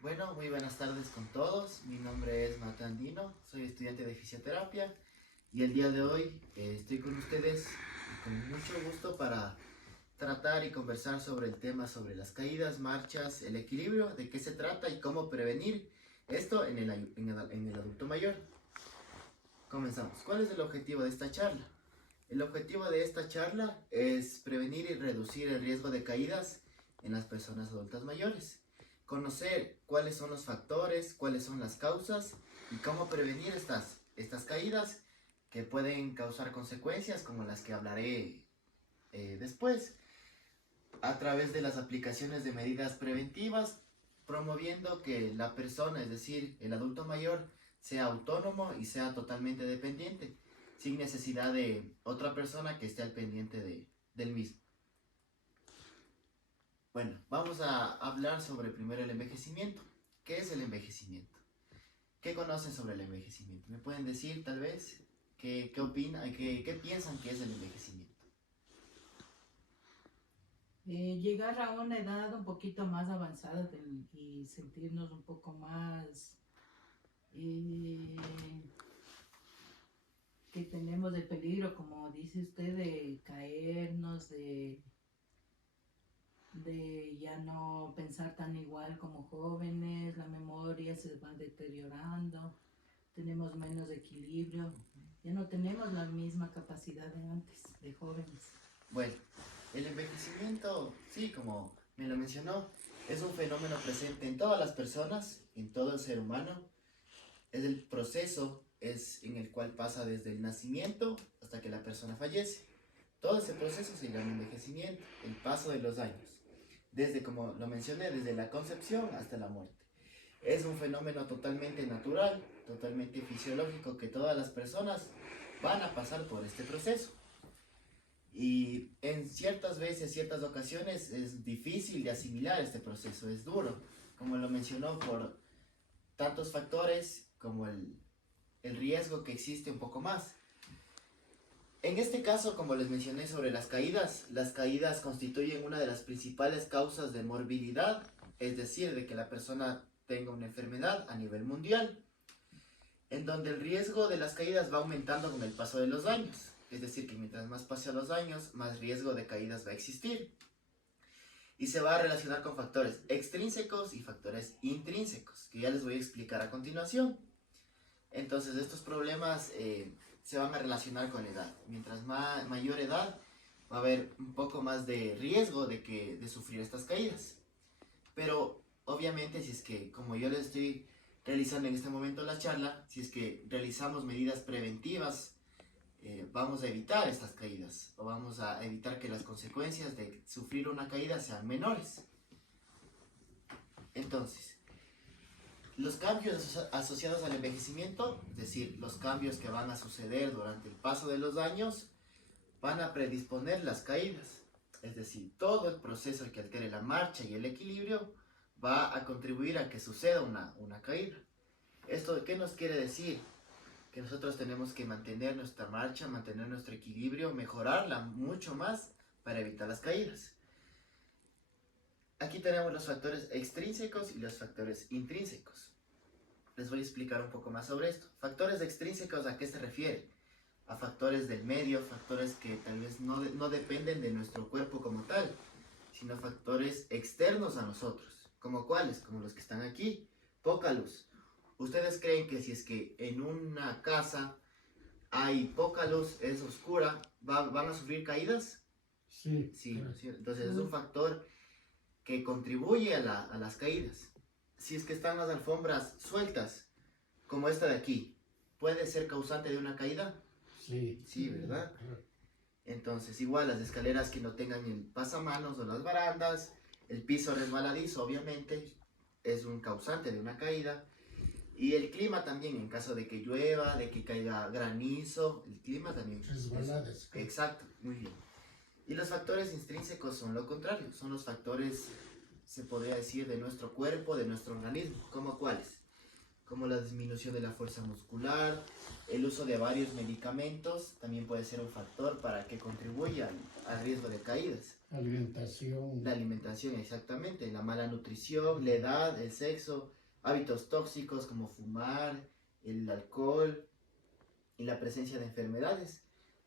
Bueno, muy buenas tardes con todos. Mi nombre es Mateo Andino, soy estudiante de fisioterapia y el día de hoy estoy con ustedes con mucho gusto para tratar y conversar sobre el tema sobre las caídas, marchas, el equilibrio, de qué se trata y cómo prevenir esto en el adulto mayor. Comenzamos. ¿Cuál es el objetivo de esta charla? El objetivo de esta charla es prevenir y reducir el riesgo de caídas en las personas adultas mayores. Conocer cuáles son los factores, cuáles son las causas y cómo prevenir estas caídas que pueden causar consecuencias como las que hablaré después, a través de las aplicaciones de medidas preventivas, promoviendo que la persona, es decir, el adulto mayor, sea autónomo y sea totalmente dependiente, sin necesidad de otra persona que esté al pendiente del mismo. Bueno, vamos a hablar sobre primero el envejecimiento. ¿Qué es el envejecimiento? ¿Qué conocen sobre el envejecimiento? ¿Me pueden decir tal vez qué opinan, qué piensan que es el envejecimiento? Llegar a una edad un poquito más avanzada y sentirnos un poco más eh, que tenemos el peligro, como dice usted, de caernos, de ya no pensar tan igual como jóvenes, la memoria se va deteriorando, tenemos menos equilibrio, ya no tenemos la misma capacidad de antes, de jóvenes. Bueno, el envejecimiento, sí, como me lo mencionó, es un fenómeno presente en todas las personas, en todo el ser humano. Es el proceso en el cual pasa desde el nacimiento hasta que la persona fallece. Todo ese proceso se llama envejecimiento, el paso de los años. Desde, como lo mencioné, desde la concepción hasta la muerte. Es un fenómeno totalmente natural, totalmente fisiológico, que todas las personas van a pasar por este proceso. Y en ciertas veces, ciertas ocasiones, es difícil de asimilar este proceso, es duro, como lo mencionó, por tantos factores como el riesgo que existe un poco más. En este caso, como les mencioné sobre las caídas constituyen una de las principales causas de morbilidad, es decir, de que la persona tenga una enfermedad a nivel mundial, en donde el riesgo de las caídas va aumentando con el paso de los años. Es decir, que mientras más pasen los años, más riesgo de caídas va a existir. Y se va a relacionar con factores extrínsecos y factores intrínsecos, que ya les voy a explicar a continuación. Entonces, estos problemas se van a relacionar con la edad. Mientras mayor edad, va a haber un poco más de riesgo de sufrir estas caídas. Pero, obviamente, si es que, como yo les estoy realizando en este momento la charla, si es que realizamos medidas preventivas, vamos a evitar estas caídas o vamos a evitar que las consecuencias de sufrir una caída sean menores. Entonces, los cambios asociados al envejecimiento, es decir, los cambios que van a suceder durante el paso de los años, van a predisponer las caídas. Es decir, todo el proceso que altere la marcha y el equilibrio va a contribuir a que suceda una caída. ¿Esto qué nos quiere decir? Que nosotros tenemos que mantener nuestra marcha, mantener nuestro equilibrio, mejorarla mucho más para evitar las caídas. Aquí tenemos los factores extrínsecos y los factores intrínsecos. Les voy a explicar un poco más sobre esto. Factores extrínsecos, ¿a qué se refiere? A factores del medio, factores que tal vez no dependen de nuestro cuerpo como tal, sino factores externos a nosotros. ¿Como cuáles? Como los que están aquí. Poca luz. ¿Ustedes creen que si es que en una casa hay poca luz, es oscura, van a sufrir caídas? Sí, Sí, claro. ¿sí? Entonces es un factor que contribuye a las caídas. Si es que están las alfombras sueltas, como esta de aquí, ¿puede ser causante de una caída? Sí, Sí, ¿verdad? claro. Entonces, igual las escaleras que no tengan el pasamanos o las barandas, el piso resbaladizo, obviamente, es un causante de una caída. Y el clima también, en caso de que llueva, de que caiga granizo, el clima también. Resbaladas. Exacto, muy bien. Y los factores intrínsecos son lo contrario, son los factores, se podría decir, de nuestro cuerpo, de nuestro organismo. ¿Cómo cuáles? Como la disminución de la fuerza muscular, el uso de varios medicamentos, también puede ser un factor para que contribuya al riesgo de caídas. Alimentación. La alimentación, exactamente, la mala nutrición, la edad, el sexo, hábitos tóxicos como fumar, el alcohol y la presencia de enfermedades,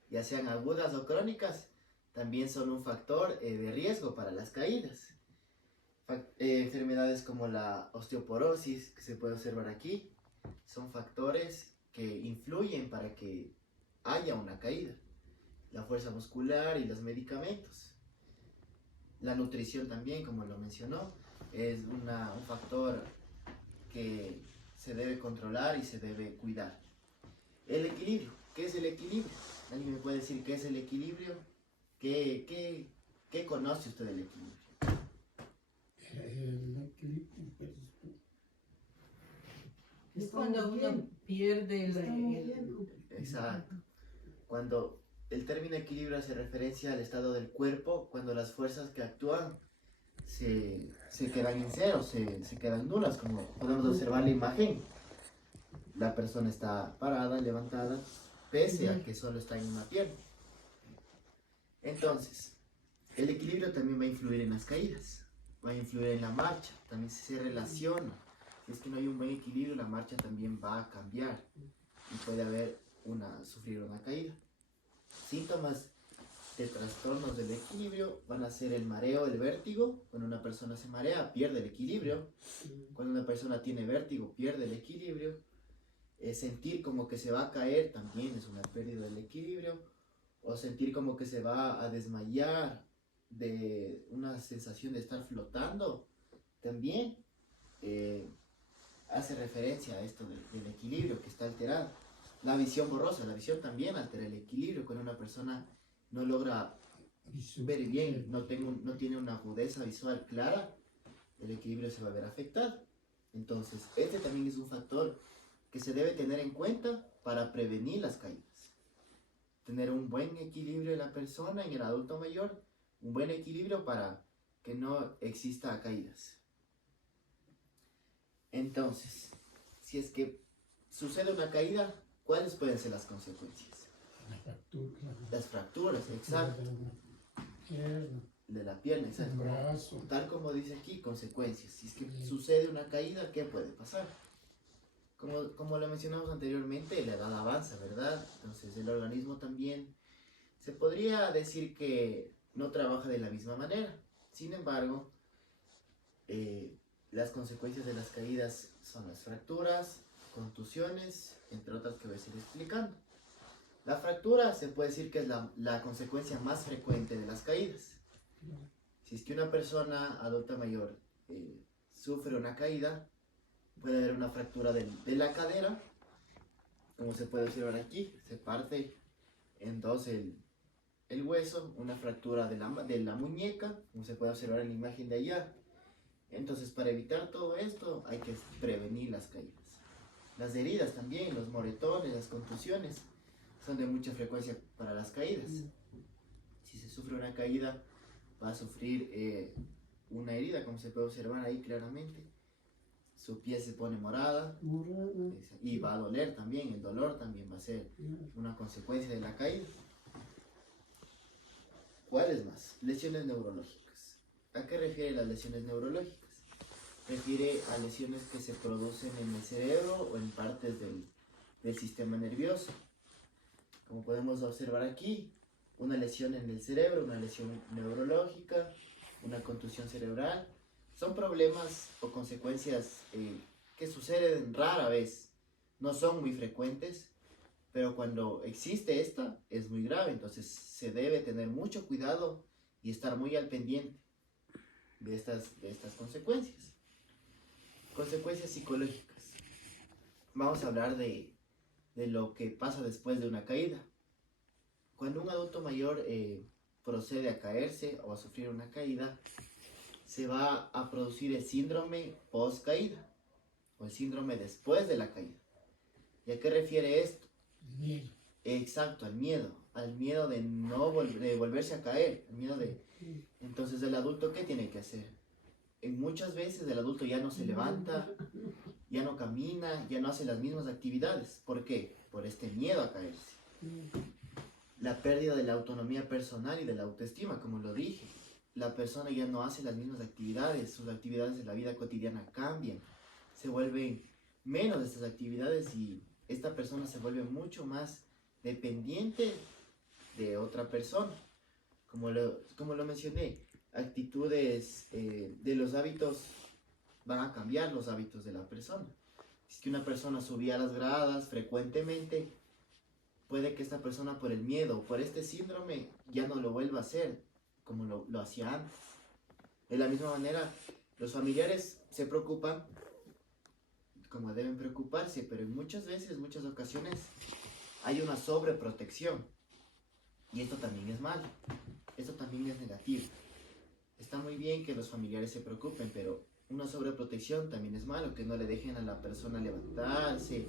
ya sean agudas o crónicas, también son un factor de riesgo para las caídas. Enfermedades como la osteoporosis, que se puede observar aquí, son factores que influyen para que haya una caída. La fuerza muscular y los medicamentos. La nutrición también, como lo mencionó, es un factor que se debe controlar y se debe cuidar. El equilibrio. ¿Qué es el equilibrio? ¿Alguien me puede decir qué es el equilibrio? ¿Qué conoce usted del equilibrio? El equilibrio, pues, Es cuando uno pierde el. Exacto. Cuando el término equilibrio hace referencia al estado del cuerpo, cuando las fuerzas que actúan se quedan en cero, se quedan nulas, como podemos observar la imagen. La persona está parada, levantada, pese a que solo está en una pierna. Entonces, el equilibrio también va a influir en las caídas, va a influir en la marcha, también se relaciona. Si es que no hay un buen equilibrio, la marcha también va a cambiar y puede haber sufrir una caída. Síntomas de trastornos del equilibrio van a ser el mareo, el vértigo. Cuando una persona se marea, pierde el equilibrio. Cuando una persona tiene vértigo, pierde el equilibrio. Sentir como que se va a caer también es una pérdida del equilibrio. O sentir como que se va a desmayar, de una sensación de estar flotando, también hace referencia a esto del equilibrio que está alterado. La visión borrosa, la visión también altera el equilibrio. Cuando una persona no logra ver bien, no tiene una agudeza visual clara, el equilibrio se va a ver afectado. Entonces, este también es un factor que se debe tener en cuenta para prevenir las caídas. Tener un buen equilibrio en la persona, en el adulto mayor, un buen equilibrio para que no exista caídas. Entonces, si es que sucede una caída, ¿cuáles pueden ser las consecuencias? Las fracturas, exacto. De la pierna, exacto. Brazo. Tal como dice aquí, consecuencias. Si es que sucede una caída, ¿qué puede pasar? Como lo mencionamos anteriormente, la edad avanza, ¿verdad? Entonces el organismo también se podría decir que no trabaja de la misma manera. Sin embargo, las consecuencias de las caídas son las fracturas, contusiones, entre otras que voy a seguir explicando. La fractura se puede decir que es la consecuencia más frecuente de las caídas. Si es que una persona adulta mayor sufre una caída, puede haber una fractura de la cadera, como se puede observar aquí, se parte en dos el hueso, una fractura de la muñeca, como se puede observar en la imagen de allá. Entonces, para evitar todo esto, hay que prevenir las caídas. Las heridas también, los moretones, las contusiones, son de mucha frecuencia para las caídas. Si se sufre una caída, va a sufrir una herida, como se puede observar ahí claramente. Su piel se pone morada y va a doler también. El dolor también va a ser una consecuencia de la caída. ¿Cuáles más? Lesiones neurológicas. ¿A qué refiere las lesiones neurológicas? Refiere a lesiones que se producen en el cerebro o en partes del sistema nervioso. Como podemos observar aquí, una lesión en el cerebro, una lesión neurológica, una contusión cerebral, son problemas o consecuencias que suceden rara vez, no son muy frecuentes, pero cuando existe esta es muy grave, entonces se debe tener mucho cuidado y estar muy al pendiente de estas consecuencias. Consecuencias psicológicas. Vamos a hablar de lo que pasa después de una caída. Cuando un adulto mayor procede a caerse o a sufrir una caída, se va a producir el síndrome post-caída o el síndrome después de la caída. ¿Y a qué refiere esto? Miedo. Exacto, al miedo de no de volverse a caer, el miedo de... Entonces el adulto, ¿qué tiene que hacer? Muchas veces el adulto ya no se levanta, ya no camina, ya no hace las mismas actividades. ¿Por qué? Por este miedo a caerse. La pérdida de la autonomía personal y de la autoestima, como lo dije. la persona ya no hace las mismas actividades, sus actividades de la vida cotidiana cambian, se vuelven menos de estas actividades y esta persona se vuelve mucho más dependiente de otra persona. Como lo mencioné, actitudes de los hábitos van a cambiar los hábitos de la persona. Si es que una persona subía las gradas frecuentemente, puede que esta persona por el miedo, por este síndrome, ya no lo vuelva a hacer como lo hacía antes. De la misma manera, los familiares se preocupan como deben preocuparse, pero muchas veces, muchas ocasiones, hay una sobreprotección. Y esto también es malo, esto también es negativo. Está muy bien que los familiares se preocupen, pero una sobreprotección también es malo, que no le dejen a la persona levantarse,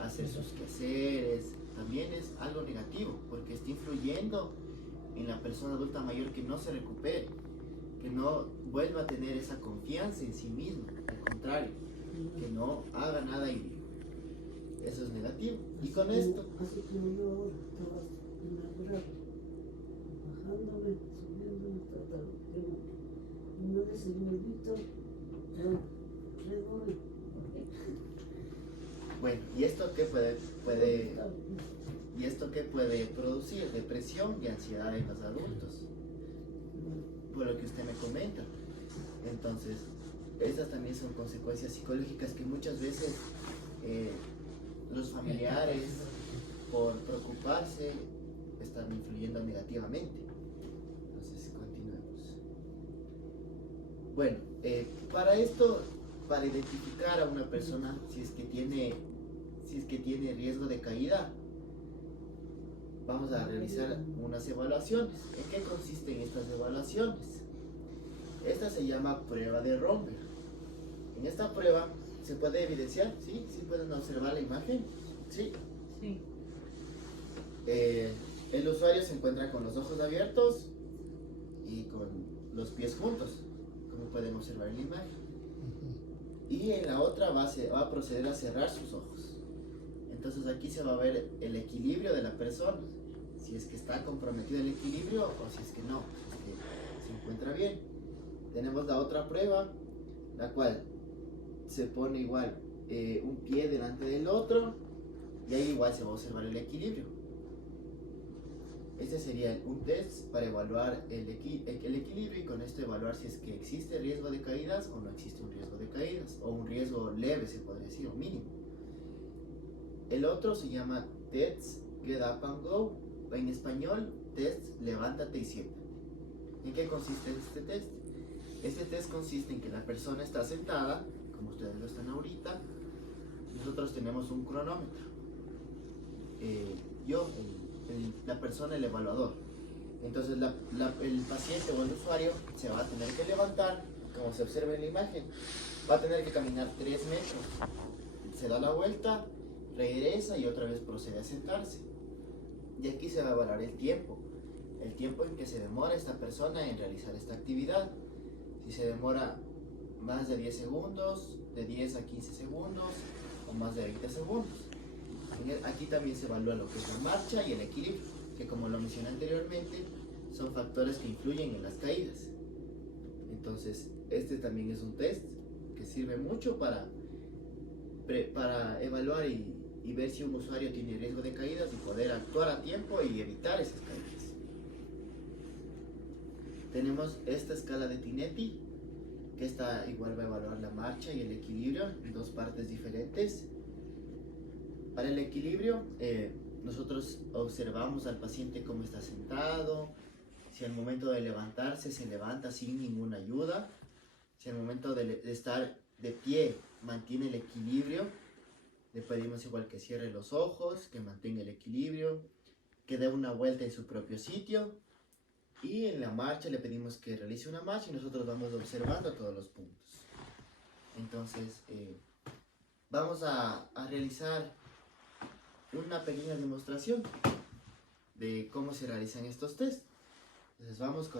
hacer sus quehaceres, también es algo negativo, porque está influyendo en la persona adulta mayor que no se recupere, que no vuelva a tener esa confianza en sí misma, al contrario, que no haga nada y eso es negativo. Y con esto, Así como yo ahora estaba en la grada, bajándome, subiéndome, tratando de una vez el miedito, redoble. bueno, ¿y esto qué ¿y esto qué puede producir? Depresión y ansiedad en los adultos, por lo que usted me comenta. Entonces, estas también son consecuencias psicológicas que muchas veces los familiares, por preocuparse, están influyendo negativamente. Entonces, continuemos. Bueno, para esto, para identificar a una persona si es que tiene riesgo de caída, vamos a realizar unas evaluaciones. ¿En qué consisten estas evaluaciones? Esta se llama prueba de Romberg. En esta prueba se puede evidenciar, ¿sí? ¿Sí pueden observar la imagen? ¿Sí? Sí. El usuario se encuentra con los ojos abiertos y con los pies juntos, como pueden observar en la imagen. Y en la otra va a proceder a cerrar sus ojos. Entonces aquí se va a ver el equilibrio de la persona, si es que está comprometido el equilibrio o si es que no, si es que se encuentra bien. Tenemos la otra prueba, la cual se pone igual un pie delante del otro y ahí igual se va a observar el equilibrio. Este sería un test para evaluar el equilibrio y con esto evaluar si es que existe riesgo de caídas o no existe un riesgo de caídas, o un riesgo leve se podría decir, o mínimo. El otro se llama test Get Up and Go, o en español test Levántate y siéntate. ¿En qué consiste este test? Este test consiste en que la persona está sentada, como ustedes lo están ahorita. Nosotros tenemos un cronómetro. La persona, el evaluador. Entonces el paciente o el usuario se va a tener que levantar, como se observa en la imagen. Va a tener que caminar 3 metros. Se da la vuelta, regresa y otra vez procede a sentarse. Y aquí se va a evaluar el tiempo en que se demora esta persona en realizar esta actividad. Si se demora más de 10 segundos, de 10 a 15 segundos o más de 20 segundos. Aquí también se evalúa lo que es la marcha y el equilibrio, que como lo mencioné anteriormente, son factores que influyen en las caídas. Entonces, este también es un test que sirve mucho para evaluar y ver si un usuario tiene riesgo de caídas y poder actuar a tiempo y evitar esas caídas. Tenemos esta escala de Tinetti, que esta igual va a evaluar la marcha y el equilibrio en 2 partes diferentes. Para el equilibrio, nosotros observamos al paciente cómo está sentado, si al momento de levantarse se levanta sin ninguna ayuda, si al momento de estar de pie mantiene el equilibrio. Le pedimos igual que cierre los ojos, que mantenga el equilibrio, que dé una vuelta en su propio sitio. Y en la marcha le pedimos que realice una marcha y nosotros vamos observando todos los puntos. Entonces, vamos a realizar una pequeña demostración de cómo se realizan estos tests. Entonces vamos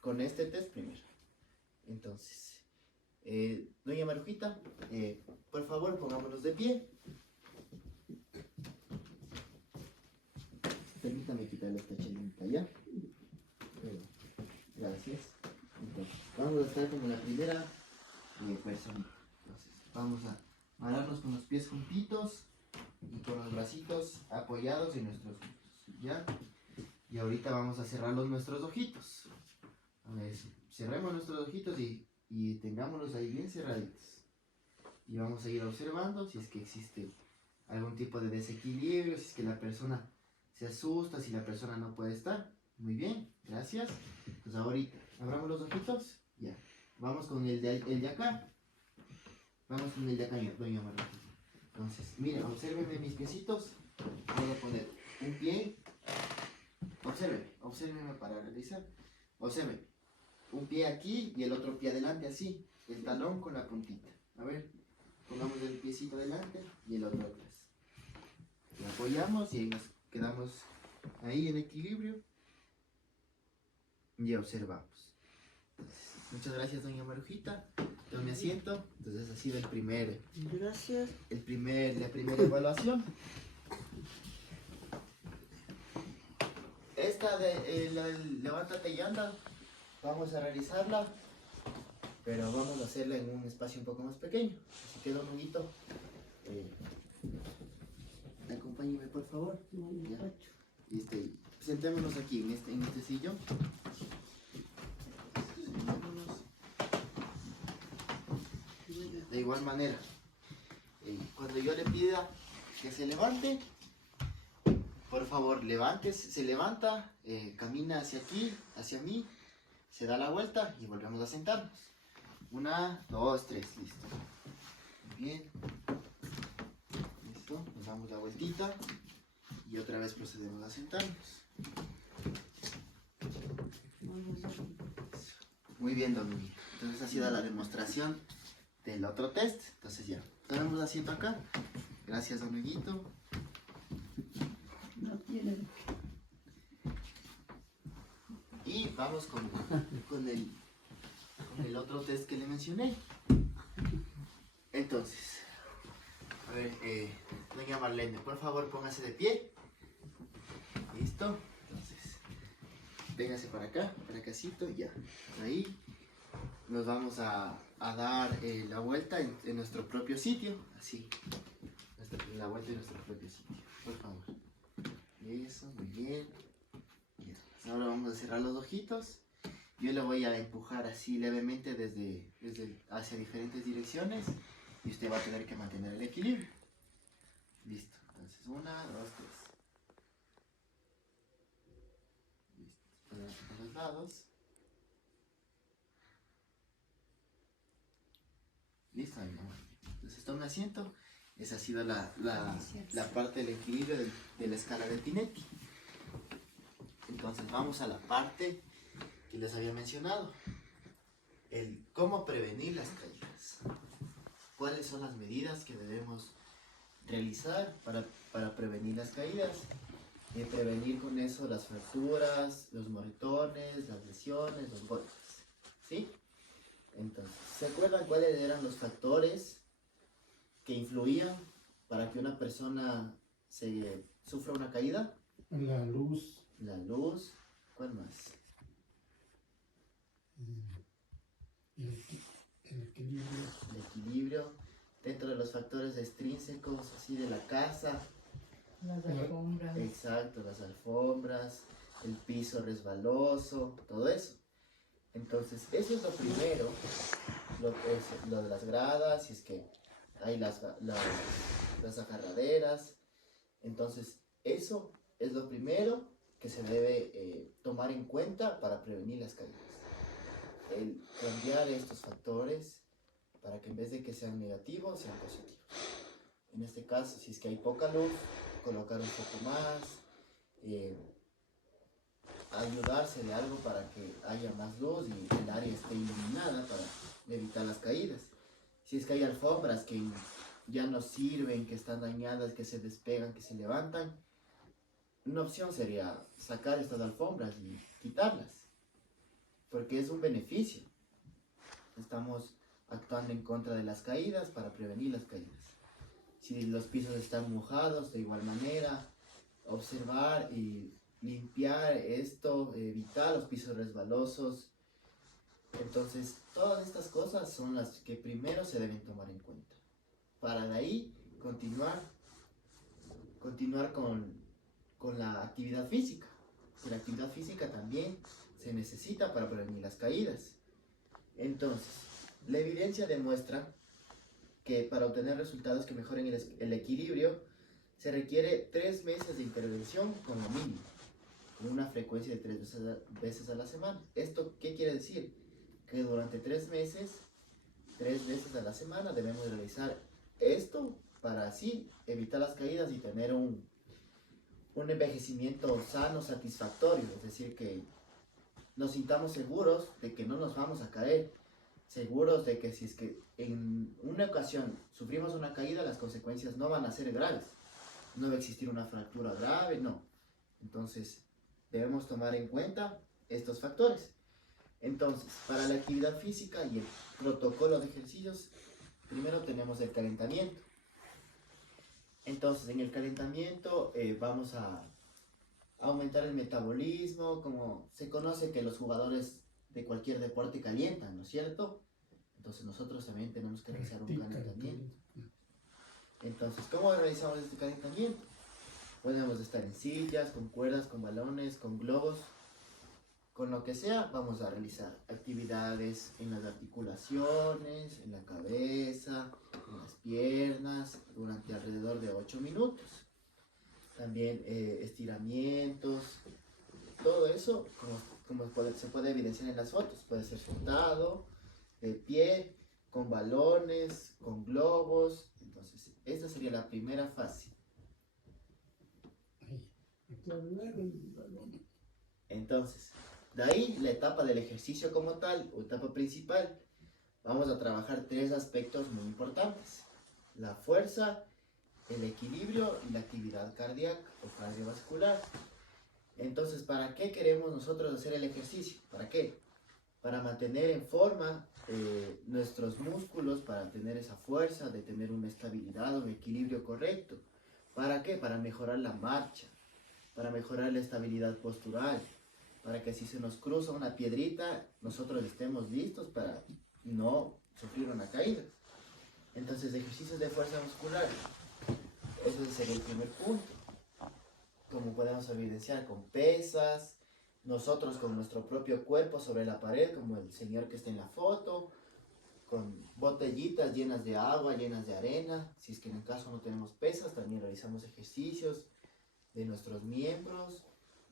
con este test primero. Entonces, doña Marujita, por favor pongámonos de pie. Permítame quitarle esta chelita ya. Gracias. Entonces, vamos a estar como la primera persona. Entonces, vamos a pararnos con los pies juntitos y con los bracitos apoyados en nuestros hombros. ¿Ya? Y ahorita vamos a cerrar nuestros ojitos. A ver, cerremos nuestros ojitos y tengámoslos ahí bien cerraditos. Y vamos a ir observando si es que existe algún tipo de desequilibrio, si es que la persona se asusta, si la persona no puede estar. Muy bien, gracias. Pues ahorita, abramos los ojitos. Ya. Vamos con el de acá. Vamos con el de acá, doña María. Entonces, miren, obsérvenme mis piecitos. Voy a poner un pie. Obsérvenme para realizar. Observen. Un pie aquí y el otro pie adelante, así. El talón con la puntita. A ver, pongamos el piecito adelante y el otro atrás. Lo apoyamos y ahí nos quedamos ahí en equilibrio. Y observamos. Entonces, muchas gracias, doña Marujita. Tome asiento. Entonces ha sido la primera evaluación. Esta de levántate y anda, vamos a realizarla, pero vamos a hacerla en un espacio un poco más pequeño. Así que, don Huguito, acompáñeme por favor. Ya. Sentémonos aquí en este sillón. Sentémonos. De igual manera, cuando yo le pida que se levante, por favor, se levanta, camina hacia aquí, hacia mí, se da la vuelta y volvemos a sentarnos. 1, 2, 3, listo. Muy bien. Listo, nos damos la vueltita y otra vez procedemos a sentarnos. Muy bien, don Miguel. Entonces ha sido la demostración del otro test. Entonces ya, tomemos asiento acá. Gracias, don Huguito. Y vamos con el otro test que le mencioné. Entonces, a ver, doña Marlene, por favor póngase de pie. Listo. Entonces, véngase para acá, para casito, ya. Ahí nos vamos a dar la vuelta en nuestro propio sitio. Así, la vuelta en nuestro propio sitio, por favor. Eso, muy bien. Ahora vamos a cerrar los ojitos. Yo le voy a empujar así levemente hacia diferentes direcciones y usted va a tener que mantener el equilibrio. Listo. Entonces, 1, 2, 3. Listo. Para los lados. Listo, mi amor. Entonces, toma asiento. Esa ha sido la parte del equilibrio de la escala de Pinetti. Entonces vamos a la parte que les había mencionado. El cómo prevenir las caídas. ¿Cuáles son las medidas que debemos realizar para prevenir las caídas? Y prevenir con eso las fracturas, los moretones, las lesiones, los golpes. ¿Sí? Entonces, ¿se acuerdan cuáles eran los factores que influían para que una persona sufra una caída? La luz. La luz. ¿Cuál más? El equilibrio. El equilibrio. Dentro de los factores extrínsecos, así de la casa. Las alfombras. Exacto, las alfombras, el piso resbaloso, todo eso. Entonces, eso es lo primero. Lo de las gradas, si es que hay las agarraderas. Entonces, eso es lo primero que se debe tomar en cuenta para prevenir las caídas. El cambiar estos factores para que en vez de que sean negativos, sean positivos. En este caso, si es que hay poca luz, colocar un poco más, ayudarse de algo para que haya más luz y el área esté iluminada para evitar las caídas. Si es que hay alfombras que ya no sirven, que están dañadas, que se despegan, que se levantan, una opción sería sacar estas alfombras y quitarlas, porque es un beneficio. Estamos actuando en contra de las caídas para prevenir las caídas. Si los pisos están mojados, de igual manera, observar y limpiar esto, evitar los pisos resbalosos, Entonces, todas estas cosas son las que primero se deben tomar en cuenta. Para de ahí continuar con la actividad física. Que la actividad física también se necesita para prevenir las caídas. Entonces, la evidencia demuestra que para obtener resultados que mejoren el equilibrio, se requiere 3 meses de intervención como mínimo, con una frecuencia de 3 veces a la semana. ¿Esto qué quiere decir? Que durante 3 meses, 3 veces a la semana, debemos realizar esto para así evitar las caídas y tener un envejecimiento sano, satisfactorio. Es decir, que nos sintamos seguros de que no nos vamos a caer, seguros de que si es que en una ocasión sufrimos una caída, las consecuencias no van a ser graves, no va a existir una fractura grave, no. Entonces, debemos tomar en cuenta estos factores. Entonces, para la actividad física y el protocolo de ejercicios, primero tenemos el calentamiento. Entonces, en el calentamiento vamos a aumentar el metabolismo, como se conoce que los jugadores de cualquier deporte calientan, ¿no es cierto? Entonces nosotros también tenemos que realizar un calentamiento. Entonces, ¿cómo realizamos este calentamiento? Podemos estar en sillas, con cuerdas, con balones, con globos, con lo que sea. Vamos a realizar actividades en las articulaciones, en la cabeza, en las piernas, durante alrededor de 8 minutos. También estiramientos, todo eso, como se puede evidenciar en las fotos, puede ser sentado, de pie, con balones, con globos. Entonces, esta sería la primera fase. Entonces, de ahí la etapa del ejercicio como tal, o etapa principal, vamos a trabajar 3 aspectos muy importantes: la fuerza, el equilibrio y la actividad cardíaca o cardiovascular. Entonces, ¿para qué queremos nosotros hacer el ejercicio? ¿Para qué? Para mantener en forma nuestros músculos, para tener esa fuerza, de tener una estabilidad, un equilibrio correcto. ¿Para qué? Para mejorar la marcha, para mejorar la estabilidad postural, para que si se nos cruza una piedrita, nosotros estemos listos para no sufrir una caída. Entonces, ejercicios de fuerza muscular, ese sería el primer punto. Como podemos evidenciar con pesas, nosotros con nuestro propio cuerpo sobre la pared, como el señor que está en la foto, con botellitas llenas de agua, llenas de arena. Si es que en el caso no tenemos pesas, también realizamos ejercicios de nuestros miembros,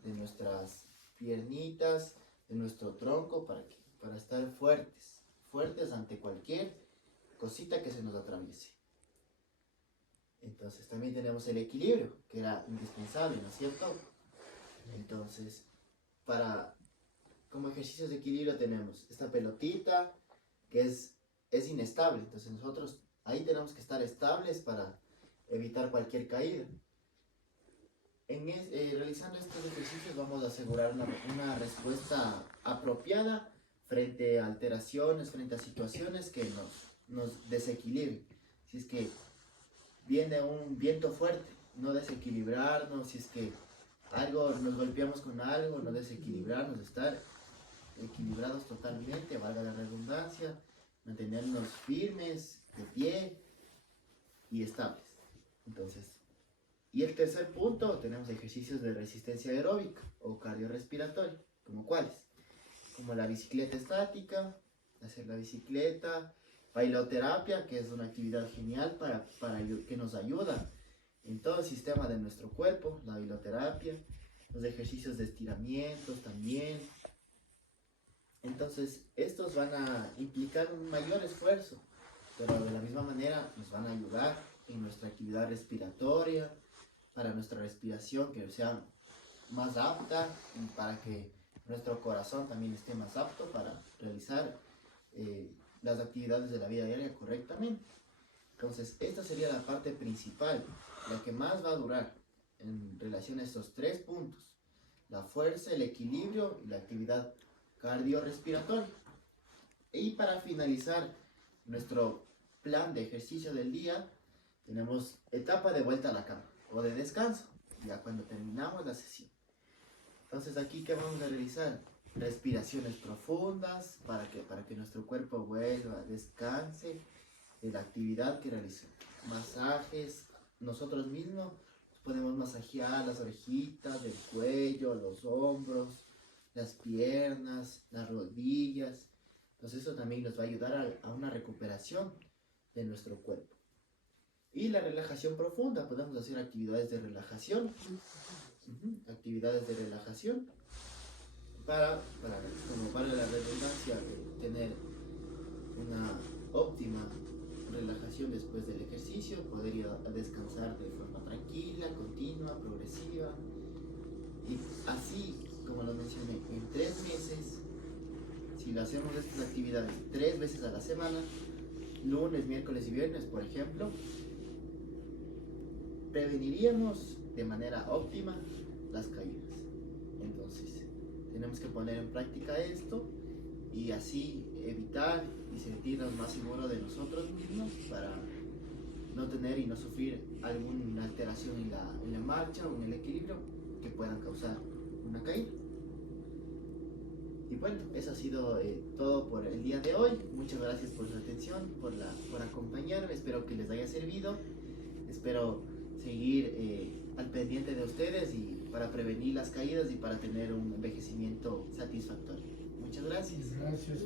de nuestras piernitas, de nuestro tronco, para estar fuertes ante cualquier cosita que se nos atraviese. Entonces también tenemos el equilibrio, que era indispensable, ¿no es cierto? Entonces, como ejercicios de equilibrio tenemos esta pelotita que es inestable. Entonces nosotros ahí tenemos que estar estables para evitar cualquier caída. Realizando estos ejercicios vamos a asegurar una respuesta apropiada frente a alteraciones, frente a situaciones que nos desequilibren. Si es que viene un viento fuerte, no desequilibrarnos. Si es que nos golpeamos con algo, no desequilibrarnos, estar equilibrados totalmente, valga la redundancia, mantenernos firmes, de pie y estables. Entonces, y el tercer punto, tenemos ejercicios de resistencia aeróbica o cardiorrespiratoria, como cuáles, como la bicicleta estática, hacer la bicicleta, bailoterapia, que es una actividad genial que nos ayuda en todo el sistema de nuestro cuerpo, la bailoterapia, los ejercicios de estiramientos también. Entonces, estos van a implicar un mayor esfuerzo, pero de la misma manera nos van a ayudar en nuestra actividad respiratoria, para nuestra respiración que sea más apta y para que nuestro corazón también esté más apto para realizar las actividades de la vida diaria correctamente. Entonces, esta sería la parte principal, la que más va a durar en relación a estos 3 puntos: la fuerza, el equilibrio y la actividad cardiorrespiratoria. Y para finalizar nuestro plan de ejercicio del día, tenemos etapa de vuelta a la cama o de descanso, ya cuando terminamos la sesión. Entonces, aquí, ¿qué vamos a realizar? respiraciones profundas para que nuestro cuerpo vuelva, descanse de la actividad que realizó. Masajes, nosotros mismos podemos masajear las orejitas, el cuello, los hombros, las piernas, las rodillas. Entonces eso también nos va a ayudar a una recuperación de nuestro cuerpo. Y la relajación profunda, podemos hacer actividades de relajación. Actividades de relajación como para la redundancia, tener una óptima relajación después del ejercicio, poder ir a descansar de forma tranquila, continua, progresiva. Y así, como lo mencioné, en 3 meses, si lo hacemos estas actividades 3 veces a la semana, lunes, miércoles y viernes, por ejemplo, preveniríamos de manera óptima las caídas. Entonces, tenemos que poner en práctica esto y así evitar y sentirnos más seguros de nosotros mismos para no tener y no sufrir alguna alteración en la marcha o en el equilibrio que puedan causar una caída. Y bueno, eso ha sido todo por el día de hoy. Muchas gracias por su atención, por acompañarme. Espero que les haya servido. Espero seguir al pendiente de ustedes y para prevenir las caídas y para tener un envejecimiento satisfactorio. Muchas gracias. Gracias.